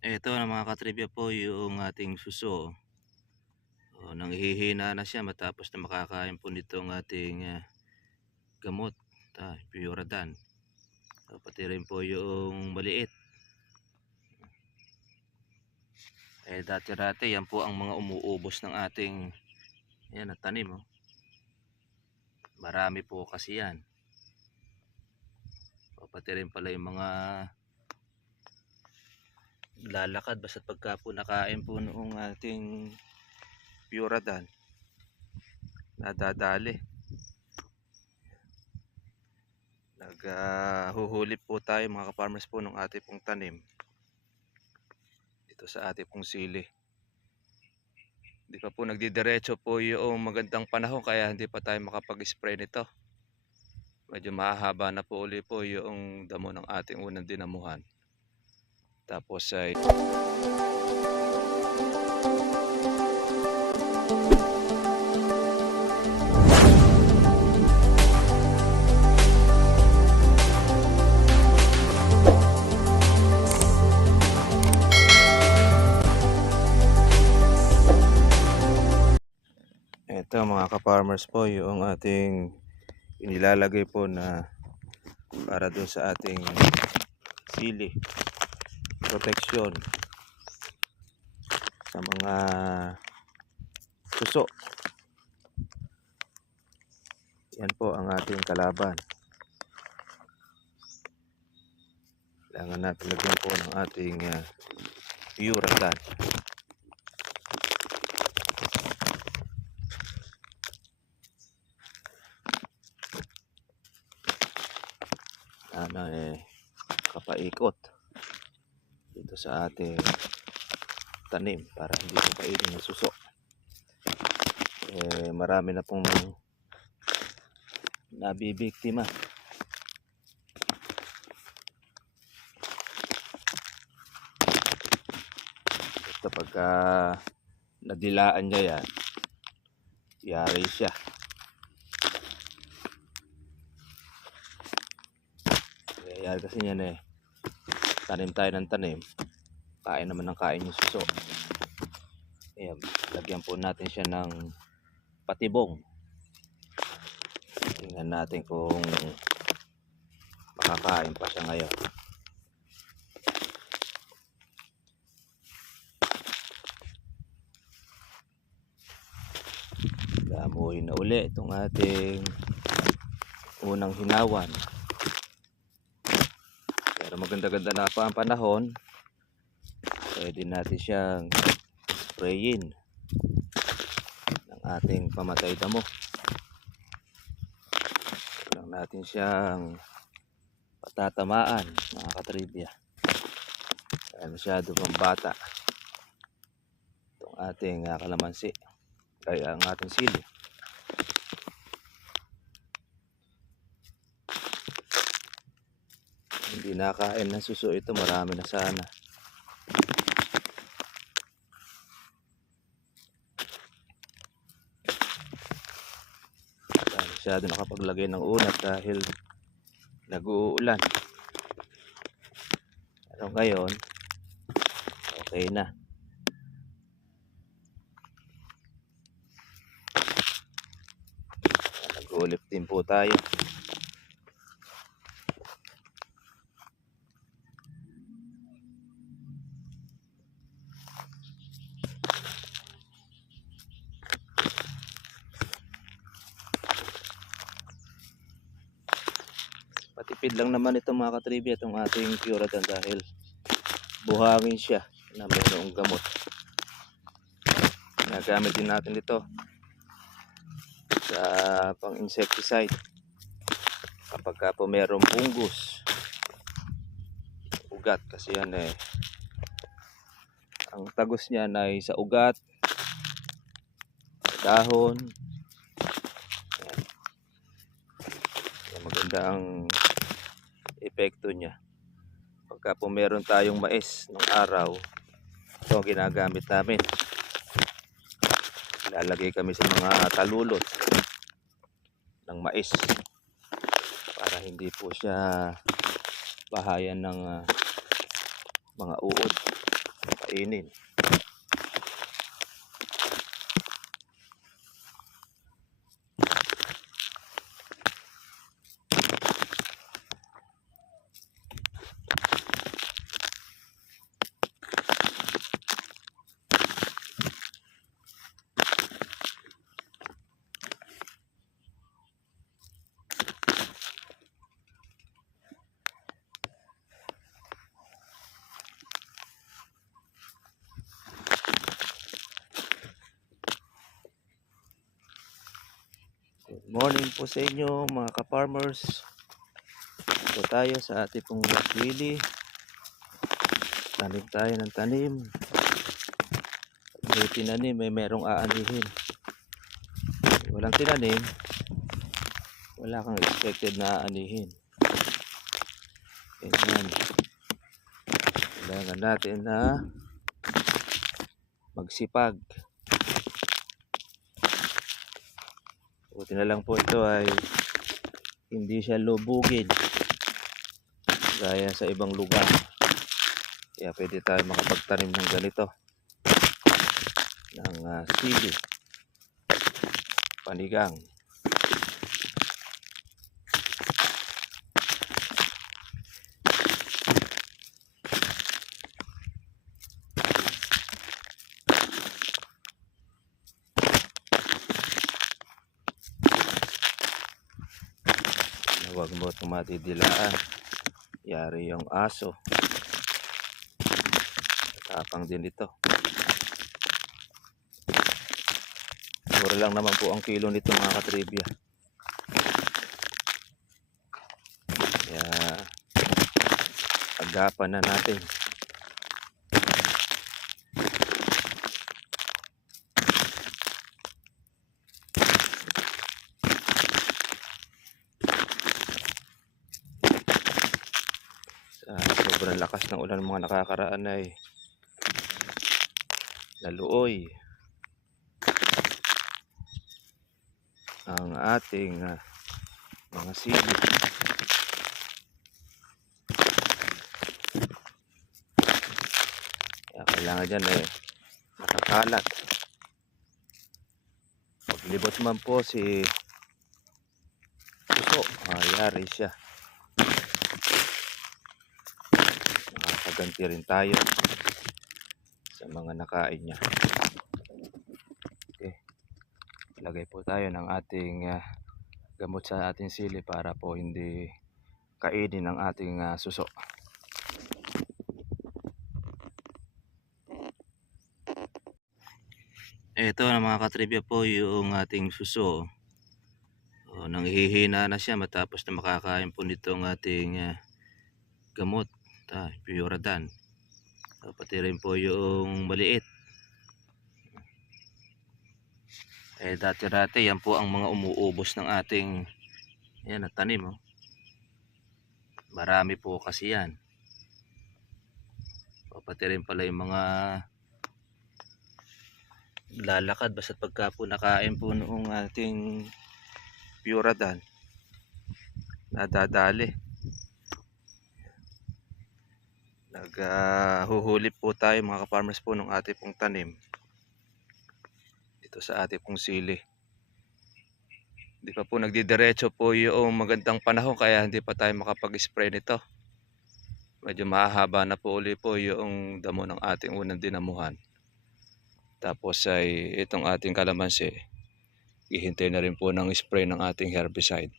Ito na mga katribya po yung ating suso. Nanghihina na siya matapos na makakain po nitong ating gamot, Puradan. Pati rin po yung maliit. Dati-dati yan po ang mga umuubos ng ating yan, tanim. Marami po kasi yan. Pati rin pala yung mga lalakad basta pagka po nakain po noong ating Puradan, nadadali. Naghuhuli po tayo mga ka-farmers po ng ating pong tanim dito sa ating pong sili. Hindi pa po nagdidiretso po yung magandang panahon kaya hindi pa tayo makapag-spray nito. Medyo mahahaba na po uli po yung damo ng ating unang dinamuhan. Tapos ay ito mga ka-farmers po yung ating inilalagay po na para doon sa ating sili, proteksyon sa mga suso. Yan po ang ating kalaban. Kailangan natin lagyan po ng ating Puradan. Kapaikot dito sa ating tanim para hindi po kainin ng suso. Marami na pong nabibiktima. Ito pagka nadilaan niya yan, yari siya. Yari kasi niyan tanim tayo ng tanim, kain naman ng kain yung suso. Ayan, lagyan po natin siya ng patibong. Tingnan natin kung makakain pa siya ngayon. Damuhin na uli itong ating unang hinawan. Pero maganda-ganda na pa ang panahon, pwede natin siyang sprayin ng ating pamatay damo. Lang natin siyang patatamaan mga katribya. Kaya masyado pang bata itong ating kalamansi, kaya ang ating sili. Hindi nakain ng suso ito, marami na sana. Masyado nakapaglagay ng unat dahil nag-uulan. Pero ngayon okay na. Nag-uulip din po tayo. Patipid lang naman ito mga katribya, itong ating Puradan dahil buhangin siya na mayroong gamot. Nagamit din natin ito sa pang insecticide kapag po mayroong fungus, ugat, kasi yan ang tagos niya ay sa ugat, sa dahon. Yan, maganda ang epekto niya. Pagka po meron tayong mais ng araw, ito ang ginagamit namin. Ilalagay kami sa mga talulot ng mais para hindi po siya bahayan ng mga uod. kainin. Good morning po sa inyo mga ka-farmers. Ito tayo sa ating pong sili. Tanim tayo ng tanim. Pag may tinanim ay merong aanihin. Walang tinanim, wala kang expected na aanihin. Ganyan. Kailangan natin na magsipag. Buti na lang po ito ay hindi siya lubugin gaya sa ibang lugar. Kaya pwede tayo makapagtanim ng ganito, ng sili, panigang. Huwag mo itong matidilaan. Yari yung aso. Tapang din ito. Mura lang naman po ang kilo nito mga katribya. Kaya agapan na natin. Sobrang lakas ng ulan mga nakakaraan ay naluoy ang ating mga sili. Kaya kailangan dyan nakakalat. Paglibot man po si puso, yari siya. Ganti rin tayo sa mga nakain niya. Okay. Lagay po tayo ng ating gamot sa ating sili para po hindi kainin ng ating suso. Ito na mga katribya po yung ating suso. Nanghihina na siya matapos na makakain po nitong ating gamot. Pioradan. Pati rin po yung maliit. Dati-dati yan po ang mga umuubos ng ating tanim. Marami po kasi yan. Pati rin pala yung mga lalakad basta pagka po nakain po noong ating Pioradan, nadadali. Naghuhuli po tayo mga ka-farmers po ng ating pong tanim dito sa ating pong sili. Hindi pa po nagdidiretso po yung magandang panahon kaya hindi pa tayo makapag-spray nito. Medyo mahaba na po uli po yung damo ng ating unang dinamuhan. Tapos ay itong ating kalamansi, hihintay na rin po ng spray ng ating herbicide.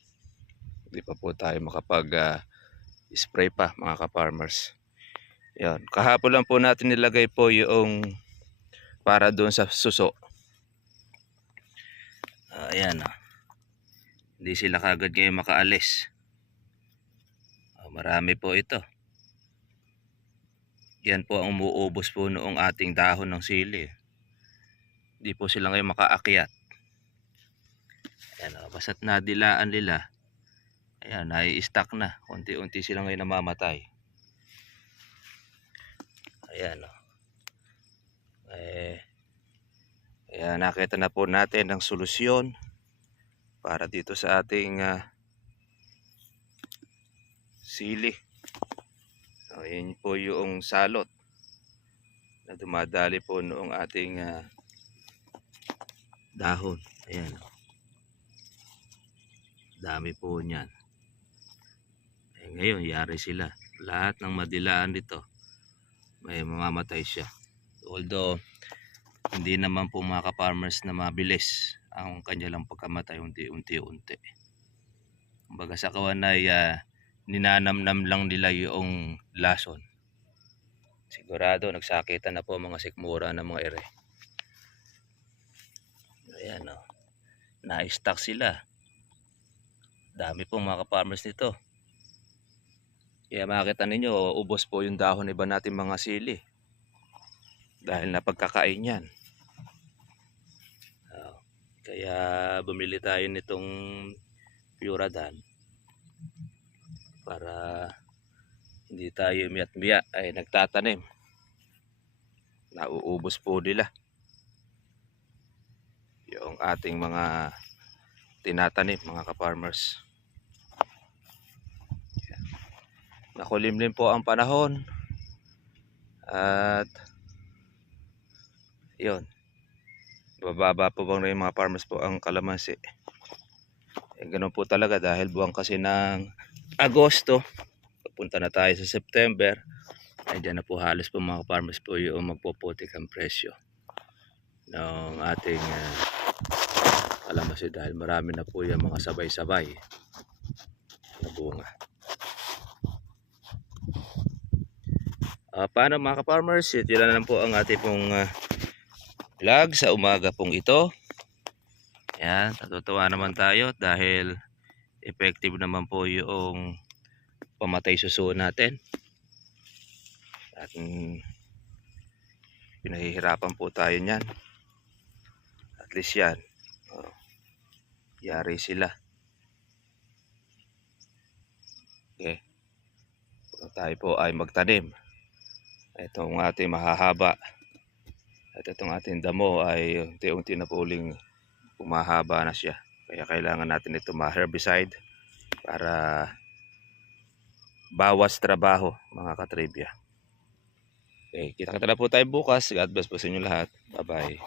Hindi pa po tayo makapag-spray pa mga ka-farmers. Yan. Kahapon lang po natin nilagay po yung para doon sa suso. Ayan. Hindi sila kagad ngayon makaalis. Marami po ito. Yan po ang umuubos po noong ating dahon ng sili. Hindi po sila ngayon makaakyat. Ayan, basta't nadilaan nila. Ayan, nai-stack na. Unti-unti sila ngayon namamatay. Ayan. Kaya nakita na po natin ang solusyon para dito sa ating sili. Ayan po yung salot. na dumadali po noong ating dahon. Ayan, oh. Dami po niyan. Eh, ngayon, yari sila. Lahat ng madilaan dito, may mamamatay siya. Although, hindi naman po mga ka-farmers na mabilis ang kanilang pagkamatay, unti-unti. Kumbaga sa kawan ay ninanamnam lang nila yung lason. Sigurado nagsakitan na po mga sikmura ng mga ere. Ayan, oh. Na-stock sila. Dami pong mga ka-farmers nito. Kaya makita ninyo, ubos po yung dahon iba natin mga sili. Dahil napagkakain yan. Kaya bumili tayo nitong Puradan. Para hindi tayo miya't-miya ay nagtatanim. Nauubos po nila yung ating mga tinatanim, mga ka-farmers. Nakulimlim po ang panahon at yun, bababa po bang yung mga farmers po ang kalamansi. Ganun po talaga dahil buwan kasi ng Agosto, papunta na tayo sa September, ay dyan na po halos po mga farmers po yung magpuputik ang presyo ng ating kalamansi dahil marami na po yung mga sabay-sabay na bunga. Paano mga ka-farmers, ito na lang po ang ating pong vlog sa umaga pong ito. Ayan, natutuwa naman tayo dahil effective naman po yung pamatay suso natin. At pinahihirapan po tayo niyan. At least yan, yari sila. Okay. Tayo po ay magtanim. Itong ating mahahaba at itong ating damo ay unti-unti na po uling pumahaba na siya. Kaya kailangan natin ito ma-herbicide para bawas trabaho mga katribya. Okay, kita-kita na po tayo bukas. God bless po sa inyo lahat. Bye bye.